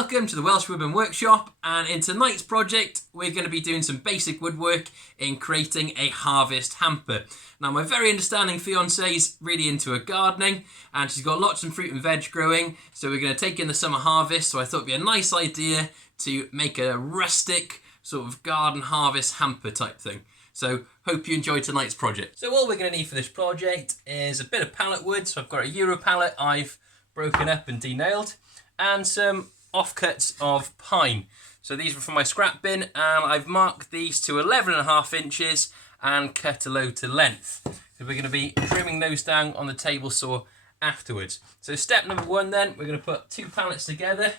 Welcome to the Welsh Woodman Workshop, and in tonight's project we're going to be doing some basic woodwork in creating a harvest hamper. Now my very understanding fiancée is really into her gardening and she's got lots of fruit and veg growing, so we're going to take in the summer harvest, so I thought it'd be a nice idea to make a rustic sort of garden harvest hamper type thing. So hope you enjoy tonight's project. So all we're going to need for this project is a bit of pallet wood, so I've got a Euro pallet I've broken up and denailed, and some offcuts of pine. So these were from my scrap bin, and I've marked these to 11.5 inches and cut a load to length. So we're going to be trimming those down on the table saw afterwards. So step number one then, we're going to put two pallets together,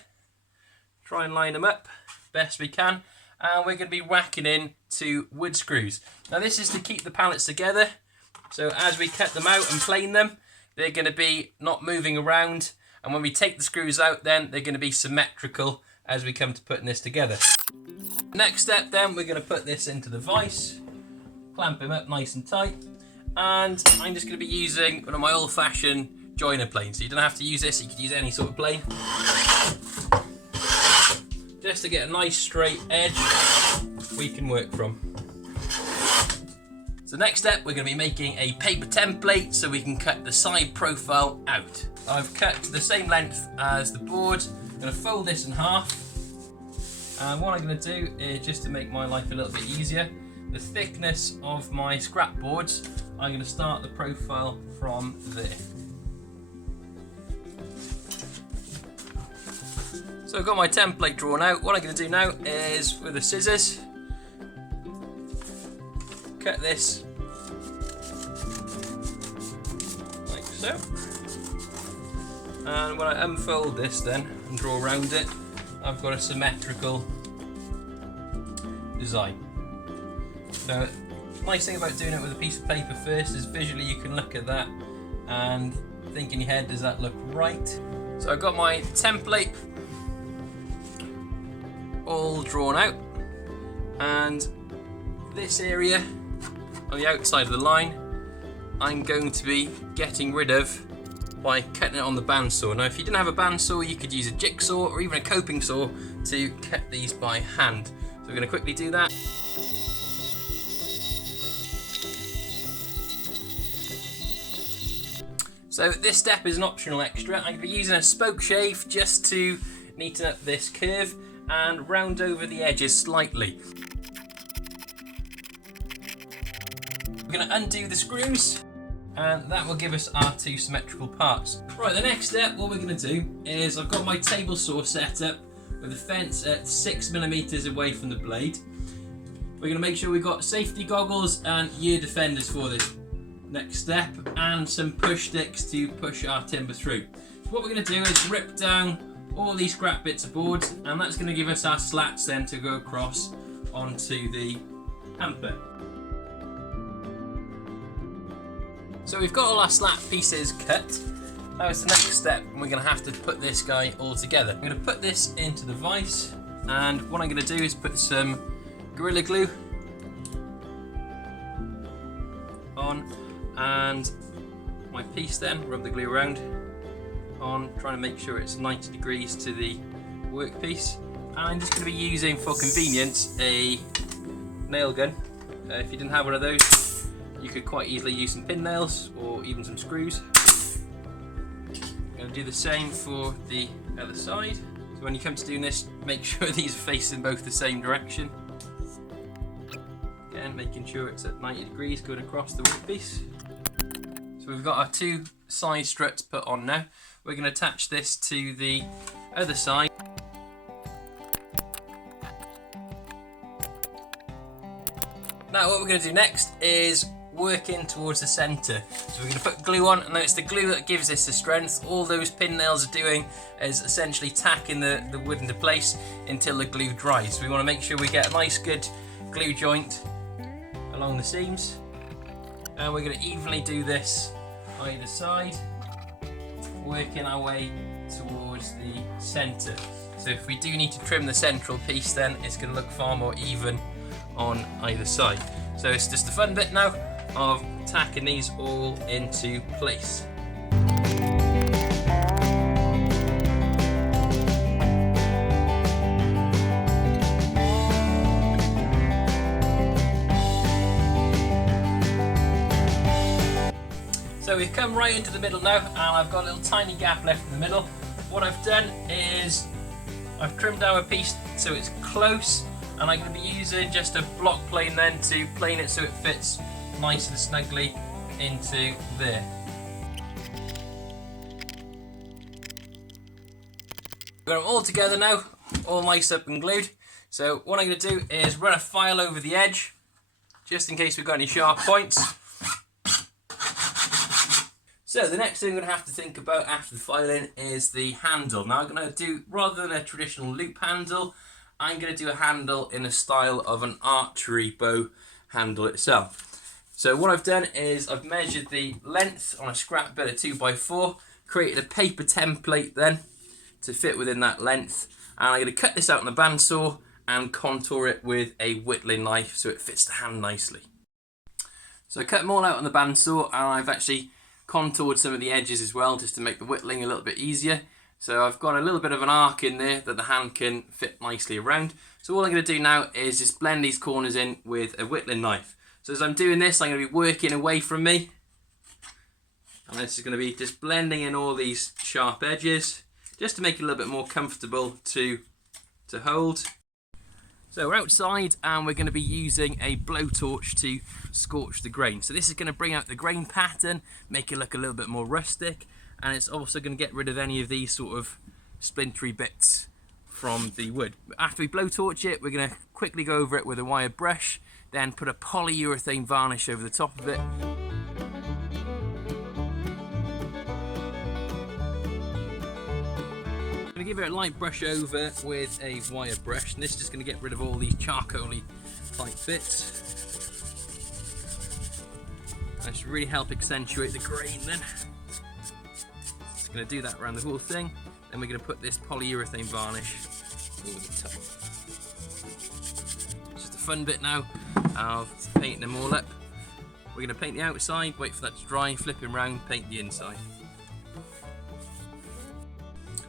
try and line them up best we can, and we're going to be whacking in two wood screws. Now this is to keep the pallets together, so as we cut them out and plane them, they're going to be not moving around, and when we take the screws out then they're going to be symmetrical as we come to putting this together. Next step then, we're going to put this into the vise, clamp him up nice and tight, and I'm just going to be using one of my old-fashioned joiner planes. So you don't have to use this, you could use any sort of plane, just to get a nice straight edge we can work from. So next step, we're going to be making a paper template so we can cut the side profile out. I've cut the same length as the board. I'm going to fold this in half, and what I'm going to do is, just to make my life a little bit easier, the thickness of my scrap boards, I'm going to start the profile from there. So I've got my template drawn out. What I'm going to do now is, with the scissors, cut this like so, and when I unfold this then and draw around it, I've got a symmetrical design. So the nice thing about doing it with a piece of paper first is visually you can look at that and think in your head, does that look right? So I've got my template all drawn out, and this area on the outside of the line I'm going to be getting rid of by cutting it on the bandsaw. Now if you didn't have a bandsaw, you could use a jigsaw or even a coping saw to cut these by hand. So we're going to quickly do that. So this step is an optional extra. I'm going to be using a spoke shave just to neaten up this curve and round over the edges slightly. We're going to undo the screws, and that will give us our two symmetrical parts. Right, the next step, what we're going to do is, I've got my table saw set up with the fence at 6mm away from the blade. We're going to make sure we've got safety goggles and ear defenders for this next step, and some push sticks to push our timber through. So what we're going to do is rip down all these scrap bits of board, and that's going to give us our slats then to go across onto the hamper. So we've got all our slat pieces cut. Now it's the next step, and we're going to have to put this guy all together. I'm going to put this into the vise, and what I'm going to do is put some Gorilla Glue on, and my piece then, rub the glue around on, trying to make sure it's 90 degrees to the workpiece. And I'm just going to be using, for convenience, a nail gun. If you didn't have one of those, you could quite easily use some pin nails or even some screws. I'm going to do the same for the other side. So when you come to doing this, make sure these are facing both the same direction. Again, making sure it's at 90 degrees going across the workpiece. So we've got our two side struts put on now. We're going to attach this to the other side. Now what we're going to do next is work in towards the centre. So we're going to put glue on, and it's the glue that gives us the strength. All those pin nails are doing is essentially tacking the wood into place until the glue dries. So we want to make sure we get a nice good glue joint along the seams, and we're going to evenly do this either side, working our way towards the centre. So if we do need to trim the central piece, then it's going to look far more even on either side. So it's just the fun bit now of tacking these all into place. So we've come right into the middle now, and I've got a little tiny gap left in the middle. What I've done is I've trimmed down a piece so it's close, and I'm going to be using just a block plane then to plane it so it fits nice and snugly into there. We've got them all together now, all nice up and glued. So what I'm going to do is run a file over the edge, just in case we've got any sharp points. So the next thing I'm going to have to think about after the filing is the handle. Now I'm going to do, rather than a traditional loop handle, I'm going to do a handle in the style of an archery bow handle itself. So what I've done is I've measured the length on a scrap bit of 2x4, created a paper template then to fit within that length, and I'm going to cut this out on the bandsaw and contour it with a whittling knife so it fits the hand nicely. So I cut them all out on the bandsaw, and I've actually contoured some of the edges as well just to make the whittling a little bit easier. So I've got a little bit of an arc in there that the hand can fit nicely around. So all I'm going to do now is just blend these corners in with a whittling knife. So as I'm doing this, I'm going to be working away from me, and this is going to be just blending in all these sharp edges just to make it a little bit more comfortable to hold. So we're outside, and we're going to be using a blowtorch to scorch the grain. So this is going to bring out the grain pattern, make it look a little bit more rustic, and it's also going to get rid of any of these sort of splintery bits from the wood. After we blowtorch it, we're going to quickly go over it with a wire brush, then put a polyurethane varnish over the top of it. I'm going to give it a light brush over with a wire brush, and this is just going to get rid of all these charcoaly type bits. That should really help accentuate the grain then. Just going to do that around the whole thing. Then we're going to put this polyurethane varnish over the top. It's just a fun bit now of painting them all up. We're going to paint the outside, wait for that to dry, flip him round, paint the inside.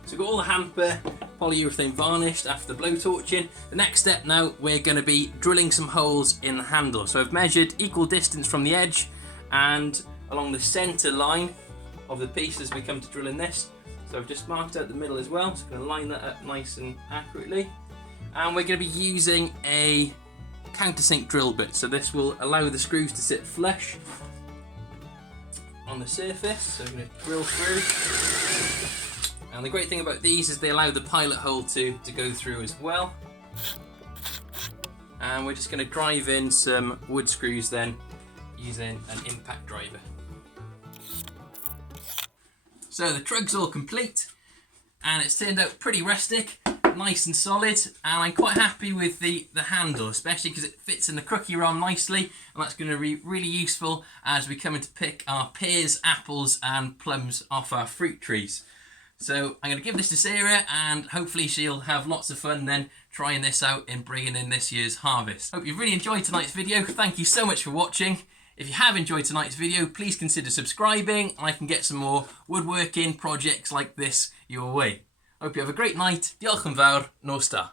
So we've got all the hamper polyurethane varnished after the blowtorching. The next step now, we're going to be drilling some holes in the handle. So I've measured equal distance from the edge and along the centre line of the piece as we come to drilling this. So I've just marked out the middle as well, so I'm going to line that up nice and accurately. And we're going to be using a countersink drill bit, so this will allow the screws to sit flush on the surface. So I'm going to drill through. And the great thing about these is they allow the pilot hole to go through as well. And we're just going to drive in some wood screws then using an impact driver. So the trug's all complete, and it's turned out pretty rustic, nice and solid, and I'm quite happy with the handle, especially because it fits in the crookie arm nicely, and that's going to be really useful as we come in to pick our pears, apples and plums off our fruit trees. So I'm going to give this to Sarah, and hopefully she'll have lots of fun then trying this out in bringing in this year's harvest. Hope you've really enjoyed tonight's video. Thank you so much for watching. If you have enjoyed tonight's video, please consider subscribing, and I can get some more woodworking projects like this your way. Hope you have a great night. Diolch yn fawr, nos da.